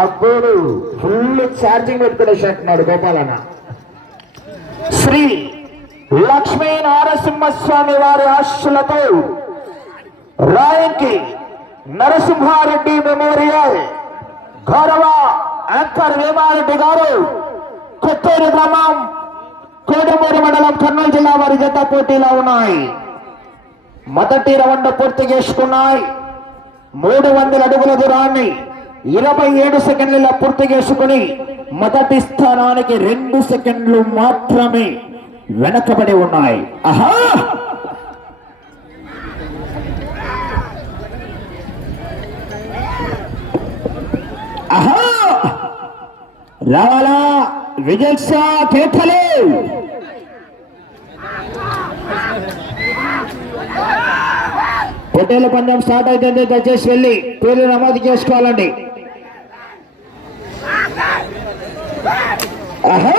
అప్పుడు full charging పెట్టుకునేసినట్టున్నాడు గోపాలన్న. Shri Lakshmi Narasimhaswamy వారి ఆశలతో రాయంకి నరసింహారెడ్డి మెమోరియల్ గౌరవ యాంకర్ వేమారెడ్డి గారు కొత్తూరు గ్రామం కోడమూరు మండలం కర్నూలు జిల్లా వారి జత పోటీలో ఉన్నాయి. మొదటి రౌండ్ పూర్తి చేసుకున్నాయి. 300 అడుగుల దూరాన్ని 27 సెకండ్లలో పూర్తి చేసుకుని మొదటి స్థానానికి 2 సెకండ్లు మాత్రమే వెనకబడి ఉన్నాయి. ఆహా ఆహా రావాలా విజయ్ షా కేకలే. పొట్టేల పందెం స్టార్ట్ అయితే దయచేసి వెళ్ళి పేరు నమోదు చేసుకోవాలండి. ఆహా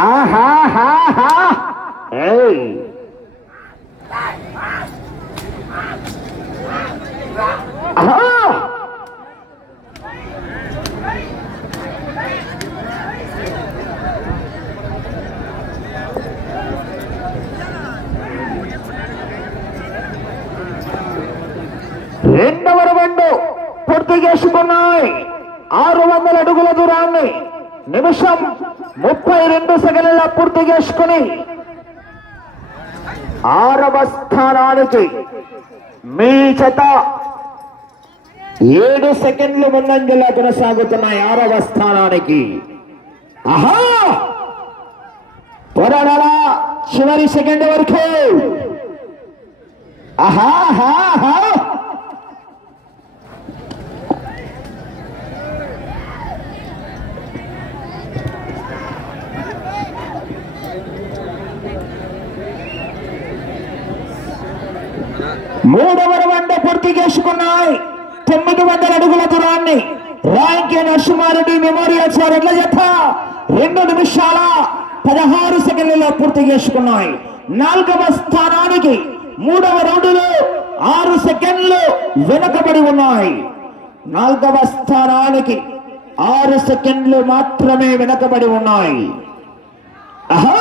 ఆహా ఏయ్ ఆహా రెండవ రౌండ్ పూర్తి చేసుకున్నాయి. 600 అడుగుల దూరాన్ని నిమిషం 32 సెకండ్ల పూర్తి చేసుకుని 6వ స్థానానికి మీ చేత 7 సెకండ్లు ముందంజలో కొనసాగుతున్నాయి. 6వ స్థానానికి ఆహా పోరాడాల చివరి సెకండ్ వరకు. ఆహా 3వ రౌండ్ పూర్తి చేసుకున్నాయి. 900 అడుగుల దూరాన్ని రాయంకి నరసింహారెడ్డి మెమోరియల్ ఎడ్ల జత 2 నిమిషాల 16 సెకండ్లలో పూర్తి చేసుకున్నాయి. 4వ స్థానానికి 3వ రౌండ్లో 6 సెకండ్లు వెనుకబడి ఉన్నాయి. 4వ స్థానానికి 6 సెకండ్లు మాత్రమే వెనుకబడి ఉన్నాయి. ఆహా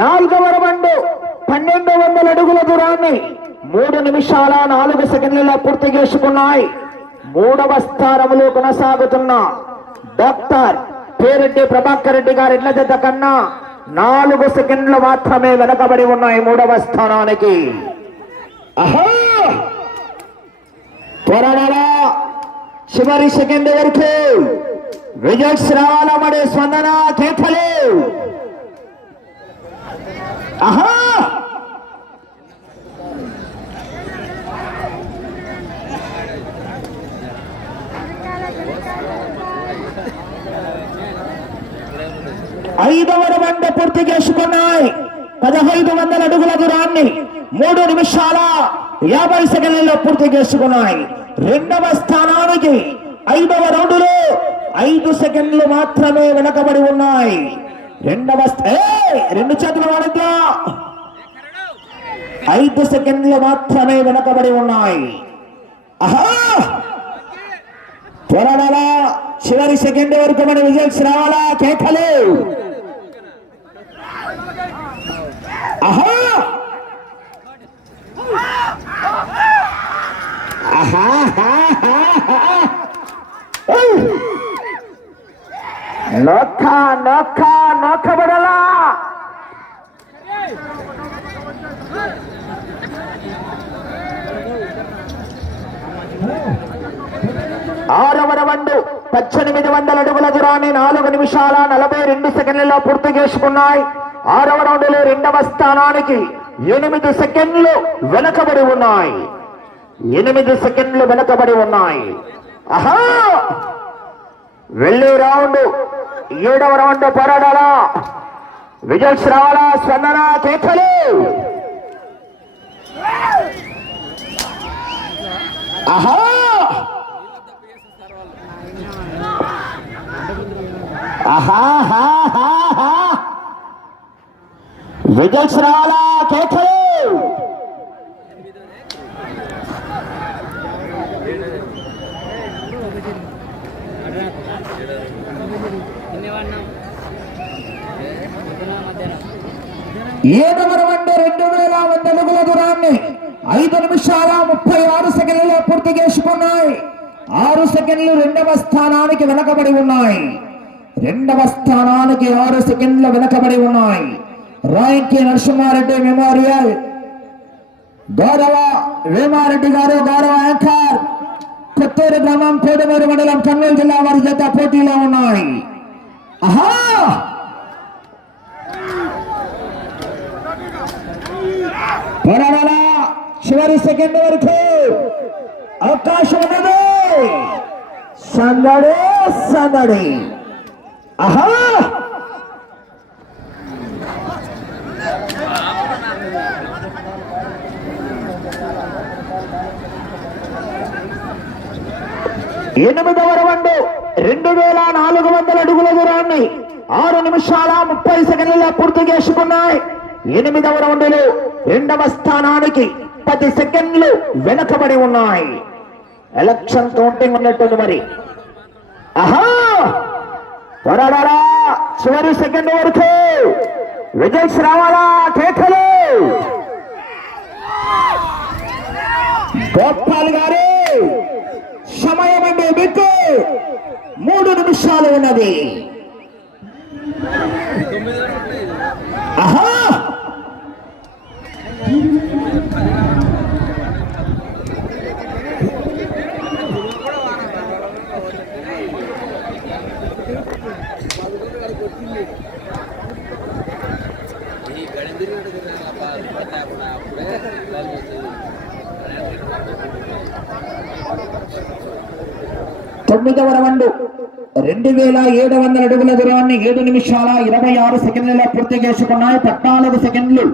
నాలుగవ రౌండ్ 1200 అడుగుల దూరాన్ని 3 నిమిషాల 4 సెకండ్లలో పూర్తి చేసుకున్నాయి. 3వ స్థానంలో కొనసాగుతున్న డాక్టర్ పేరెడ్డి ప్రభాకర్ రెడ్డి గారి ఎడ్ల జత కన్నా 4 సెకండ్లు మాత్రమే వెనకబడి ఉన్నాయి 3వ స్థానానికి. ఆహా పోరాడాలా చివరి సెకండ్ వరకు. విజయ్ రావాల మడే స్పందన కేకలే. ఆహా 5వ రౌండ్ పూర్తి చేసుకున్నాయి. 1500 అడుగుల దూరాన్ని 3 నిమిషాల 50 సెకండ్లలో పూర్తి చేసుకున్నాయి. 2వ స్థానానికి 5వ రౌండ్లో 5 సెకండ్లు మాత్రమే వెనకబడి ఉన్నాయి. 2 చేతులు వాడిద్దా 5 సెకండ్లు మాత్రమే వెనకబడి ఉన్నాయి. ఆహా పోరాడాలా చివరి సెకండ్ వరకు మన విజయల్స్ రావాలా కేకలు. ఆహా నొక్కబడాలా. 6వ రౌండ్ 1800 అడుగుల దూరాన్ని 4 నిమిషాల 42 సెకండ్లలో పూర్తి చేసుకున్నాయి. 6వ రౌండ్లో 2వ స్థానానికి 8 సెకండ్లు వెనకబడి ఉన్నాయి. 8 సెకండ్లు వెనకబడి ఉన్నాయి. ఆహా వెళ్ళే రౌండ్ 7వ రౌండ్ పోరాడాల విజల్స్ రావాలా స్పందన కేకలు ఆహా ఆహా విజల్స్ రావాలా కేకలు ఏడవ రౌండ్ 2100 అడుగుల దూరాన్ని 5 నిమిషాల 36 సెకండ్లలో పూర్తి చేసుకున్నాయి. 6 సెకండ్లు రెండవ స్థానానికి వెనకబడి ఉన్నాయి. 6 సెకండ్లు వెనకబడి ఉన్నాయి. రాయంకి నరసింహారెడ్డి మెమోరియల్ గౌరవ వేమారెడ్డి గారు గౌరవ యాంకర్ కొత్తూరు గ్రామం కోడమూరు మండలం కర్నూలు జిల్లా వారి జత పోటీలో ఉన్నాయి. ఆహా పోరాడాల చివరి సెకండ్ వరకు అవకాశం ఉన్నది. సందడి ఆహా ఎనిమిదవ రౌండ్ 2400 అడుగుల దూరాన్ని 6 నిమిషాల 30 సెకండ్లలో పూర్తి చేసుకున్నాయి. 8వ రౌండ్లో 2వ స్థానానికి 10 సెకండ్లు వెనకబడి ఉన్నాయి. ఎలక్షన్ కౌంటింగ్ ఉన్నట్టుంది మరి. ఆహా పోరాడాలా చివరి సెకండ్ వరకు విజల్స్ రావాలా కేకలు గోపాల్ గారు సమయం అండి మీకు 3 నిమిషాలు ఉన్నది. ఆహా తొమ్మిదవ రౌండ్ 2700 అడుగుల దూరాన్ని 7 నిమిషాల 26 సెకండ్లలో పూర్తి చేసుకున్నాయి. 14 సెకండ్లు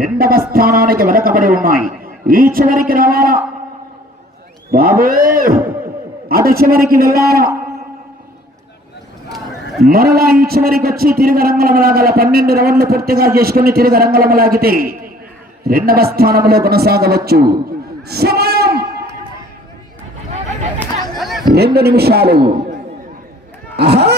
రెండవ స్థానానికి వెనకబడి ఉన్నాయి. ఈ చివరికి రావాలా బాబు, అటు చివరికి వెళ్ళాలా, మరలా ఈ చివరికి వచ్చి తిరిగి రంగం లాగాల. 12 రౌండ్లు పూర్తిగా చేసుకుని తిరిగి రంగం లాగితే రెండవ స్థానంలో కొనసాగవచ్చు. సమయం 2 నిమిషాలు. ఆహా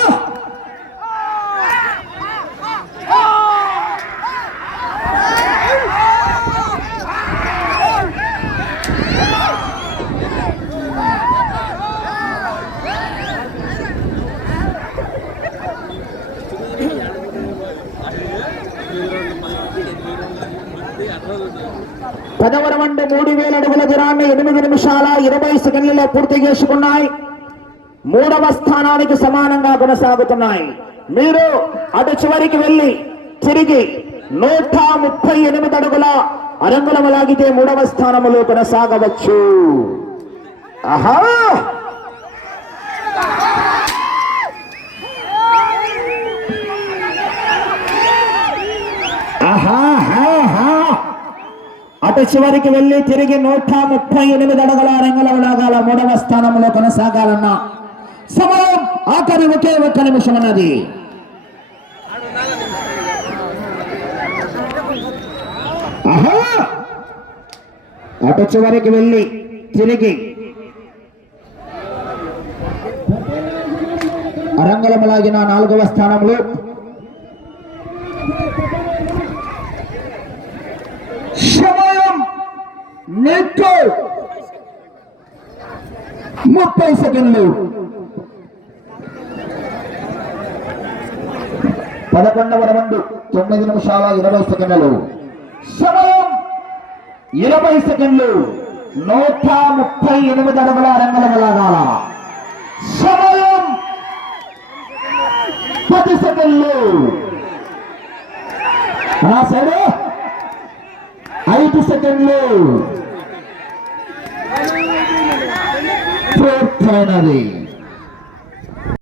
పదవ రౌండ్ 3000 అడుగుల దూరాన్ని 8 నిమిషాల 20 సెకండ్లలో పూర్తి చేసుకున్నాయి. 3వ స్థానానికి సమానంగా కొనసాగుతున్నాయి. మీరు అటు చివరికి వెళ్ళి తిరిగి 138 అడుగుల అరంగుళం లాగితే 3వ స్థానంలో కొనసాగవచ్చు. ఆహా అటు చివరికి వెళ్ళి తిరిగి 138 అడుగుల రంగులం లాగాల 3వ స్థానంలో కొనసాగాలన్న సమయం ఆఖరి ఒకే 1 నిమిషం అన్నది. అటు చివరికి వెళ్ళి తిరిగి రంగులం లాగిన 4వ స్థానంలో సమయం నెట్టు 30 సెకండ్లు. 11వ రౌండ్ 9 నిమిషాల 20 సెకండ్లు. సమయం 20 సెకండ్లు. 138 అడుగుల రంగులం లాగాల. సమయం 10 సెకండ్లు. ఆ సైడ్ 5 సెకండ్లు పూర్తయినది.